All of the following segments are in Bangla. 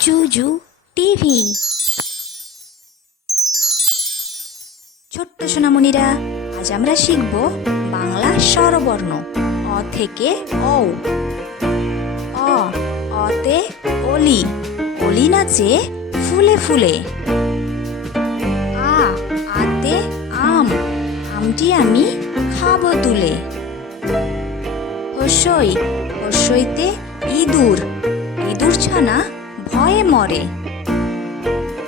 জুজু টিভি। ছোট্ট সোনামণিরা, আজ আমরা শিখব বাংলা স্বরবর্ণ, অ থেকে ঔ। অ, অতে অলি অলি নাচে ফুলে ফুলে। আ, আতে আম, আমটি আমি খাব তুলে। হস্যই, হস্যইতে ইঁদুর ইঁদুর ছানা ভয়ে মরে।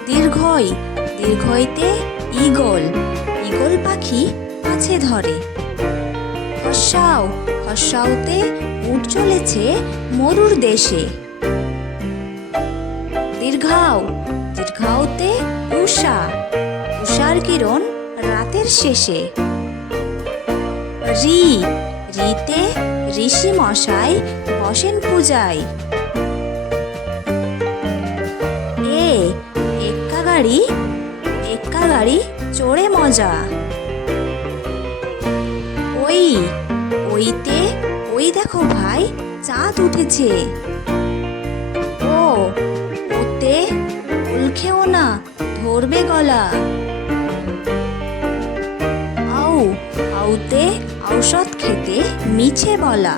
দীর্ঘই, দীর্ঘইতে ঈগল ঈগল পাখি কাছে ধরে। হস্যাও হস্যাওতে উঠ চলেছে মরুর দেশে। দীর্ঘাও, দীর্ঘাওতে উষা উষার কিরণ রাতের শেষে। রি, রিতে ঋষি মশাই বসেন পূজায়। গাড়ি এক্কা গাড়ি, চড়ে মজা। ওই, ওইতে, ওই দেখো ভাই, চাঁদ উঠেছে। ও, ওতে ওল খেও না, ধরবে গলা। আউ, আউতে, ঔষধ খেতে মিছে বলা।